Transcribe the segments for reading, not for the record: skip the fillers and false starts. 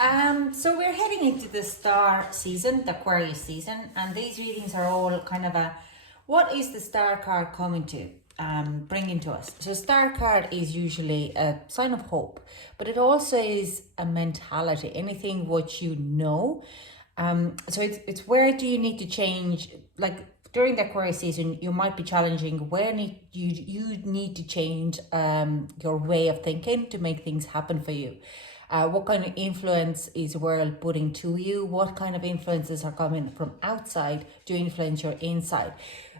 So we're heading into the star season, the Aquarius season, and these readings are all kind of a, what is the star card coming to bringing to us? So star card is usually a sign of hope, but it also is a mentality, anything what you know. So it's where do you need to change, like during the Aquarius season, you might be challenging where you need to change your way of thinking to make things happen for you. What kind of influence is the world putting to you? What kind of influences are coming from outside to influence your inside?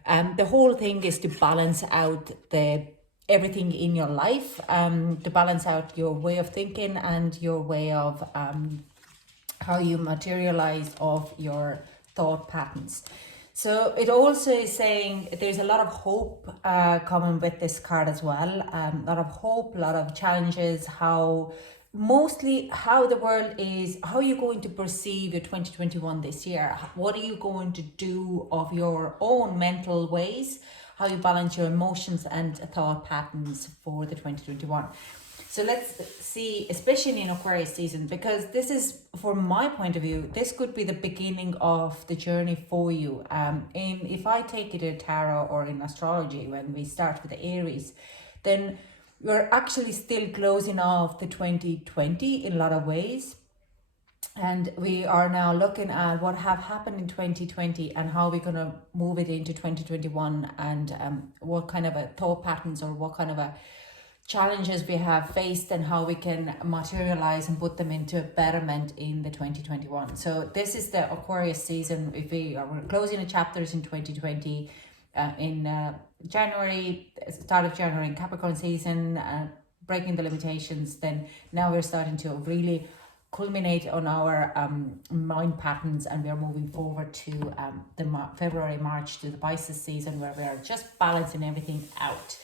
The whole thing is to balance out everything in your life, to balance out your way of thinking and your way of how you materialize of your thought patterns. So it also is saying there's a lot of hope coming with this card as well. A lot of hope, a lot of challenges, mostly how the world is, how you're going to perceive your 2021 this year. What are you going to do of your own mental ways? How you balance your emotions and thought patterns for the 2021. So let's see, especially in Aquarius season, because this is, from my point of view, this could be the beginning of the journey for you. If I take it in tarot or in astrology, when we start with the Aries, then we're actually still closing off the 2020 in a lot of ways. And we are now looking at what have happened in 2020 and how we're going to move it into 2021, and what kind of a thought patterns or what kind of a challenges we have faced and how we can materialize and put them into betterment in the 2021. So this is the Aquarius season. If we're closing the chapters in 2020 in January, start of January in Capricorn season, breaking the limitations, then now we're starting to really culminate on our mind patterns, and we're moving forward to the February, March, to the Pisces season, where we are just balancing everything out.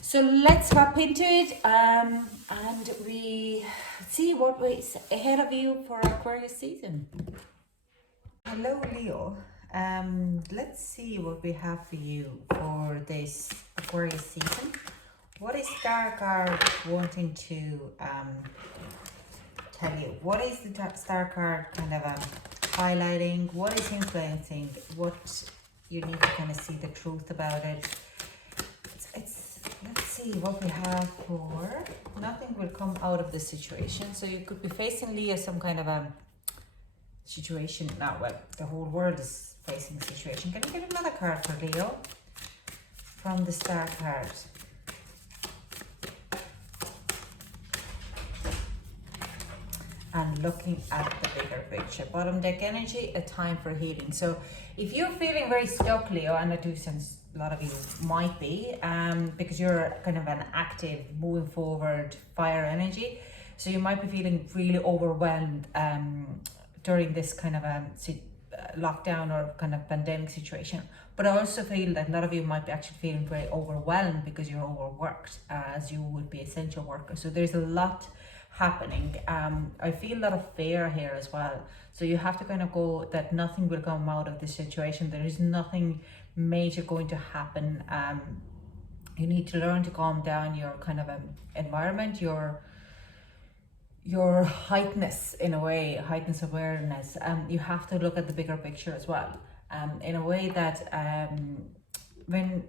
So let's hop into it, and we see what is ahead of you for Aquarius season. Hello, Leo. Let's see what we have for you for this Aquarius season. What is star card wanting to tell you? What is the star card kind of highlighting? What is influencing? What you need to kind of see the truth about it. Let's see what we have for. Nothing will come out of the situation. So you could be facing, Leo, some kind of a situation now. Well, the whole world is facing a situation. Can you get another card for Leo from the star card? And looking at the bigger picture. Bottom deck energy, a time for healing. So if you're feeling very stuck, Leo, and I do sense a lot of you might be, because you're kind of an active, moving forward fire energy. So you might be feeling really overwhelmed during this kind of a lockdown or kind of pandemic situation. But I also feel that a lot of you might be actually feeling very overwhelmed because you're overworked, as you would be essential worker. So there's a lot happening. I feel a lot of fear here as well. So you have to kind of go that nothing will come out of this situation. There is nothing major going to happen. You need to learn to calm down your kind of environment, your heightenedness, in a way, heightened awareness. You have to look at the bigger picture as well, in a way that when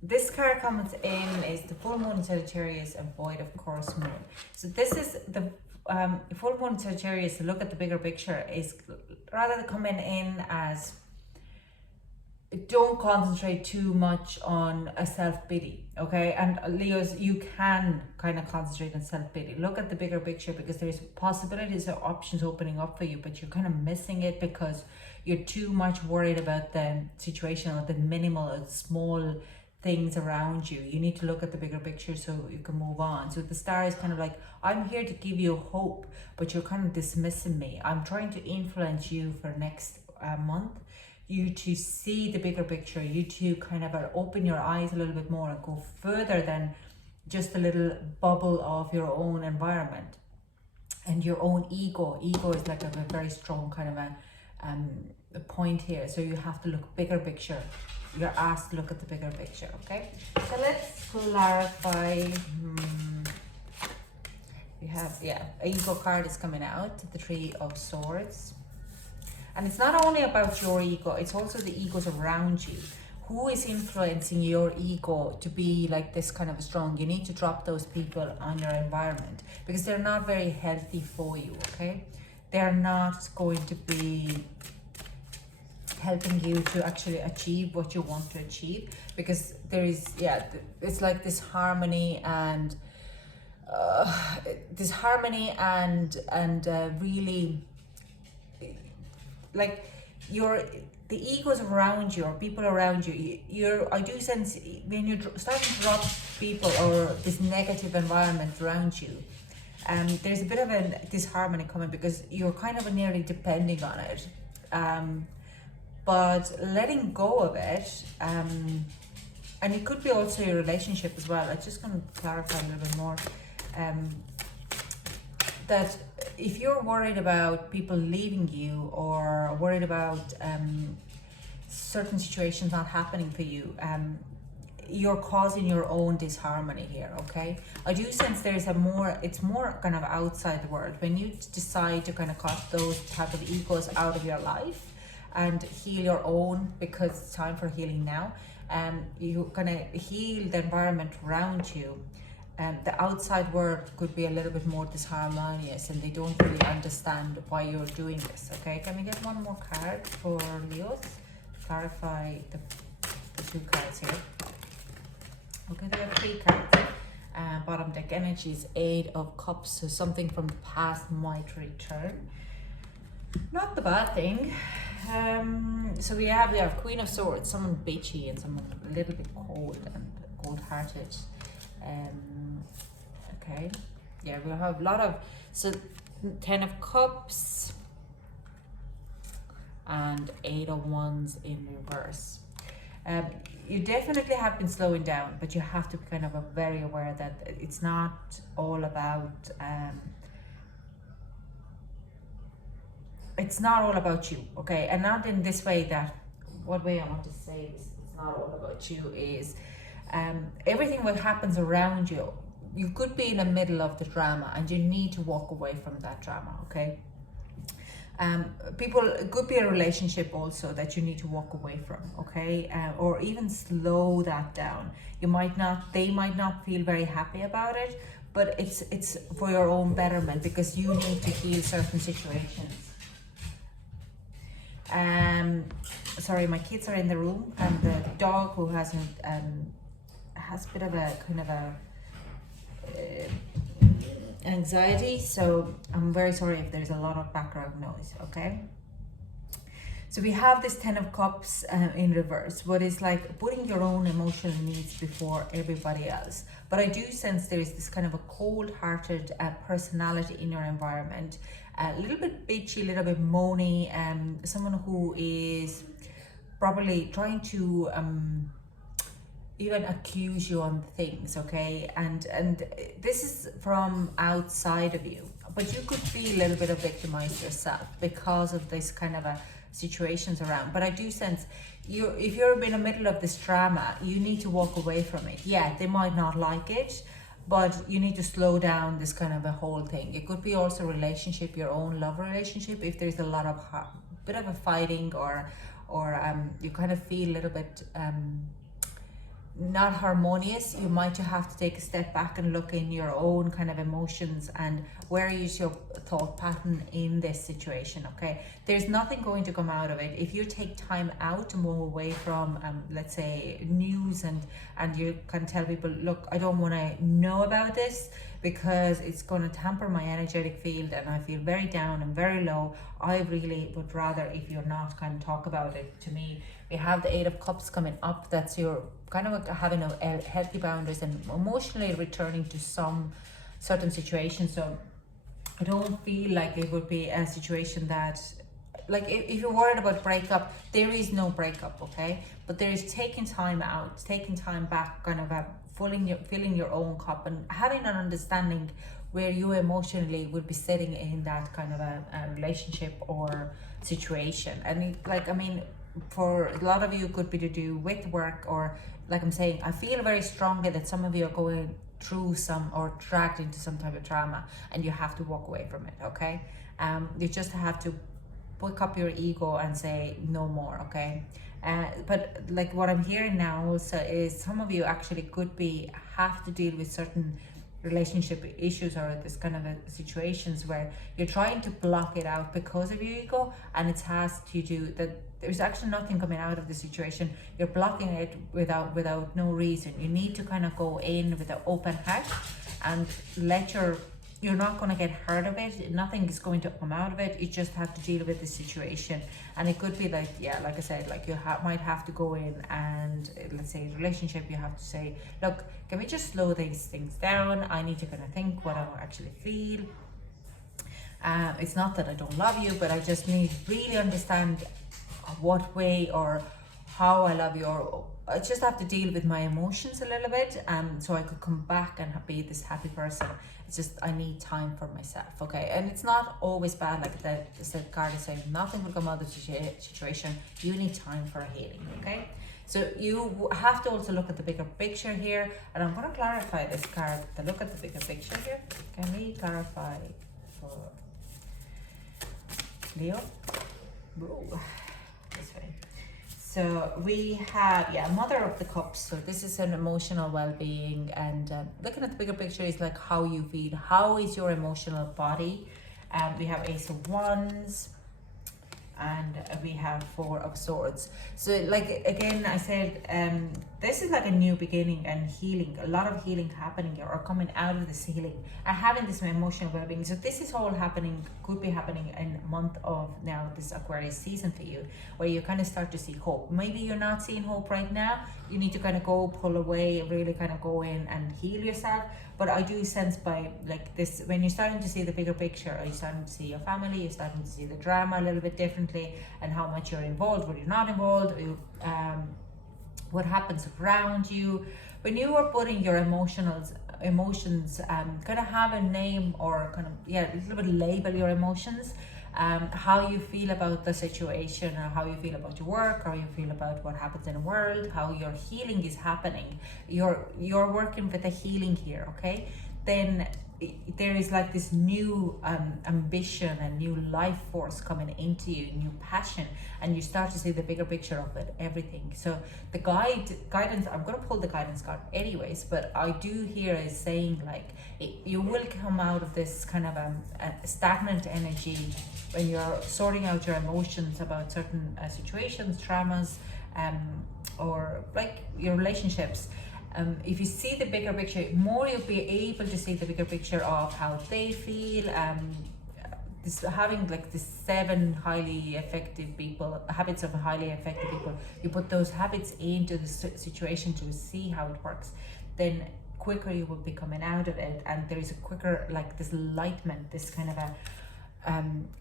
this card comes in is the full moon in Sagittarius and void of course moon. So this is the full moon in Sagittarius. To look at the bigger picture is rather than coming in as, don't concentrate too much on a self-pity, okay? And Leos, you can kind of concentrate on self-pity. Look at the bigger picture, because there's possibilities or options opening up for you, but you're kind of missing it because you're too much worried about the situation or the minimal or small things around you. You need to look at the bigger picture so you can move on. So the star is kind of like, I'm here to give you hope, but you're kind of dismissing me. I'm trying to influence you for next month, you to see the bigger picture, you to kind of open your eyes a little bit more and go further than just a little bubble of your own environment and your own ego. Ego is like a very strong kind of a point here. So you have to look bigger picture. You're asked to look at the bigger picture, okay? So let's clarify We have, yeah, ego card is coming out, the Three of Swords. And it's not only about your ego, it's also the egos around you. Who is influencing your ego to be like this kind of strong? You need to drop those people on your environment because they're not very healthy for you, okay? They're not going to be helping you to actually achieve what you want to achieve, because there is, yeah, it's like this harmony and really, like, the egos around you or people around you, I do sense when you start to drop people or this negative environment around you, there's a bit of a disharmony coming because you're kind of nearly depending on it, but letting go of it, and it could be also your relationship as well. I'm just going to clarify a little bit more, that if you're worried about people leaving you or worried about certain situations not happening for you, you're causing your own disharmony here, okay? I do sense there's it's more kind of outside the world. When you decide to kind of cut those type of egos out of your life and heal your own, because it's time for healing now, you're gonna heal the environment around you. The outside world could be a little bit more disharmonious and they don't really understand why you're doing this, okay? Can we get one more card for Leos? Clarify the two cards here. Okay, there are 3 cards. Bottom deck energies, 8 of Cups, so something from the past might return. Not the bad thing. So we have Queen of Swords, someone bitchy and someone a little bit cold and cold-hearted. Okay, yeah, we'll have a lot of, so 10 of Cups and 8 of Wands in reverse. You definitely have been slowing down, but you have to be kind of very aware that it's not all about you, okay? And not in this way, that what way I want to say this, it's not all about you, is everything what happens around you, you could be in the middle of the drama and you need to walk away from that drama, okay? It could be a relationship also that you need to walk away from, okay? Or even slow that down. They might not feel very happy about it, but it's for your own betterment, because you need to heal certain situations. Sorry, my kids are in the room, and the dog who has a bit of a kind of a anxiety, so I'm very sorry if there's a lot of background noise, okay? So we have this 10 of Cups in reverse, what is like putting your own emotional needs before everybody else. But I do sense there is this kind of a cold-hearted personality in your environment, a little bit bitchy, a little bit moany, someone who is probably trying to even accuse you on things, okay? And this is from outside of you, but you could be a little bit of victimized yourself because of this kind of a situations around. But I do sense if you're in the middle of this drama, you need to walk away from it. Yeah, they might not like it, but you need to slow down this kind of a whole thing. It could be also relationship, your own love relationship, if there's a lot of bit of a fighting, or you kind of feel a little bit not harmonious. You might have to take a step back and look in your own kind of emotions and where is your thought pattern in this situation, okay? There's nothing going to come out of it if you take time out to move away from let's say news, and you can tell people, look, I don't want to know about this because it's going to tamper my energetic field and I feel very down and very low. I really would rather if you're not kind of talk about it to me. We have the 8 of Cups coming up. That's your kind of having a healthy boundaries and emotionally returning to some certain situation. So I don't feel like it would be a situation that, like, if you're worried about breakup, there is no breakup, okay? But there is taking time out, taking time back, kind of filling your own cup and having an understanding where you emotionally would be sitting in that kind of a relationship or situation. And like, I mean, for a lot of you, it could be to do with work, or like I'm saying, I feel very strongly that some of you are going through some or dragged into some type of trauma, and you have to walk away from it. Okay, you just have to pick up your ego and say no more. Okay, but like what I'm hearing now also is some of you actually could be have to deal with certain relationship issues or this kind of situations where you're trying to block it out because of your ego, and it has to do that there's actually nothing coming out of the situation. You're blocking it without no reason. You need to kind of go in with an open heart and let you're not going to get hurt of it. Nothing is going to come out of it. You just have to deal with the situation. And it could be like, yeah, like I said, like you might have to go in and let's say relationship, you have to say, look, can we just slow these things down? I need to kind of think what I actually feel. It's not that I don't love you, but I just need to really understand what way or how I love you, or I just have to deal with my emotions a little bit, so I could come back and be this happy person. It's just I need time for myself. Okay, and it's not always bad, like the card is saying nothing will come out of the situation. You need time for a healing. Okay, so you have to also look at the bigger picture here, and I'm going to clarify this card to look at the bigger picture here. Can we clarify for Leo? Ooh. This way. So we have, yeah, Mother of the Cups. So this is an emotional well-being, and looking at the bigger picture is like how you feel. How is your emotional body? We have Ace of Wands, and we have Four of Swords. So like again, I said, this is like a new beginning and healing. A lot of healing happening here, or coming out of this healing and having this emotional well-being. So this is all happening, could be happening in month of now this Aquarius season for you, where you kind of start to see hope. Maybe you're not seeing hope right now. You need to kind of go pull away, really kind of go in and heal yourself. But I do sense by like this, when you're starting to see the bigger picture, or you're starting to see your family, you're starting to see the drama a little bit differently, and how much you're involved, what you're not involved, what happens around you. When you are putting your emotions, kind of have a name, or kind of, yeah, a little bit label your emotions. How you feel about the situation, or how you feel about your work, or how you feel about what happens in the world, how your healing is happening. You're working with the healing here, okay? Then there is like this new ambition and new life force coming into you, new passion, and you start to see the bigger picture of it, everything. So the guidance, I'm going to pull the guidance card anyways, but I do hear is saying like you will come out of this kind of a stagnant energy when you're sorting out your emotions about certain situations, traumas, or like your relationships. If you see the bigger picture, more you'll be able to see the bigger picture of how they feel. This having like the 7 highly effective people, habits of highly effective people, you put those habits into the situation to see how it works, then quicker you will be coming out of it, and there is a quicker, like this enlightenment, this kind of a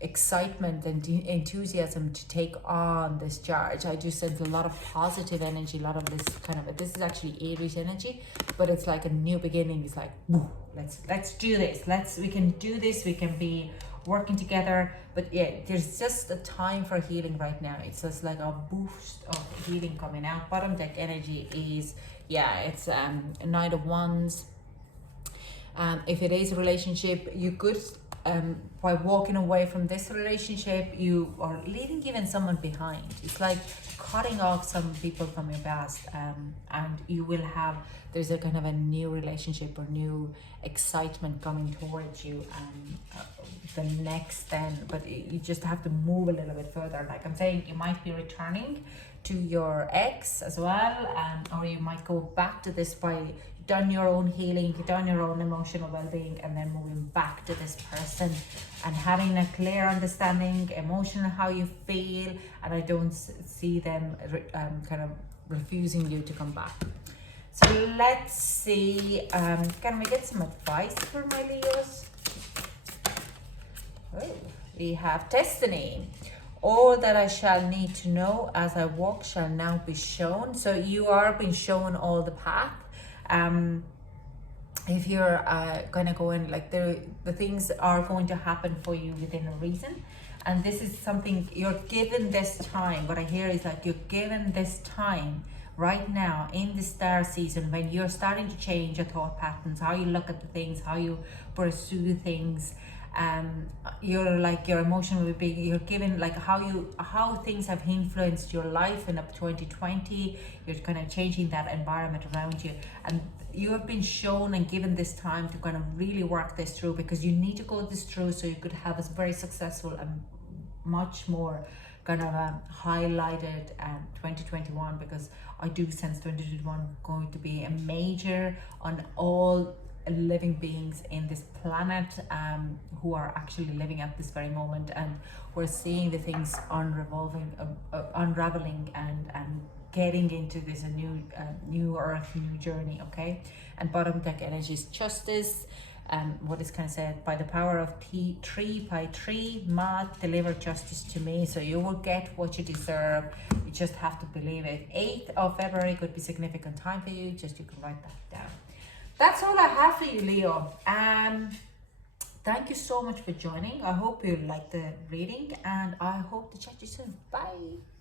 excitement and enthusiasm to take on this charge. I do sense a lot of positive energy, a lot of this kind of this is actually Aries energy, but it's like a new beginning. It's like, woo, let's do this, we can do this, we can be working together. But yeah, there's just a time for healing right now. It's just like a boost of healing coming out. Bottom deck energy is, yeah, it's a Knight of Wands. If it is a relationship, you could by walking away from this relationship, you are leaving even someone behind. It's like cutting off some people from your past, and you will have, there's a kind of a new relationship or new excitement coming towards you, the next then, but you just have to move a little bit further. Like I'm saying, you might be returning to your ex as well, or you might go back to this by done your own healing, done your own emotional well-being, and then moving back to this person and having a clear understanding, emotional how you feel, and I don't see them kind of refusing you to come back. So let's see, can we get some advice for my Leos? Oh, we have Destiny. All that I shall need to know as I walk shall now be shown. So you are being shown all the path. If you're gonna go in, like the things are going to happen for you within a reason, and this is something you're given this time. What I hear is like you're given this time right now in the star season, when you're starting to change your thought patterns, how you look at the things, how you pursue things, you're like your emotion will be, you're given like how things have influenced your life in up 2020. You're kind of changing that environment around you, and you have been shown and given this time to kind of really work this through, because you need to go this through so you could have a very successful and much more kind of highlighted 2021, because I do sense 2021 going to be a major on all living beings in this planet, who are actually living at this very moment, and we're seeing the things unraveling and getting into this new earth, new journey. Okay, and bottom deck energy is justice. What is kind of said, by the power of three by three, Maat, deliver justice to me, so you will get what you deserve. You just have to believe it. 8th of February could be significant time for you. Just you can write that down. That's all I have for you, Leo. Thank you so much for joining. I hope you liked the reading, and I hope to chat to you soon. Bye.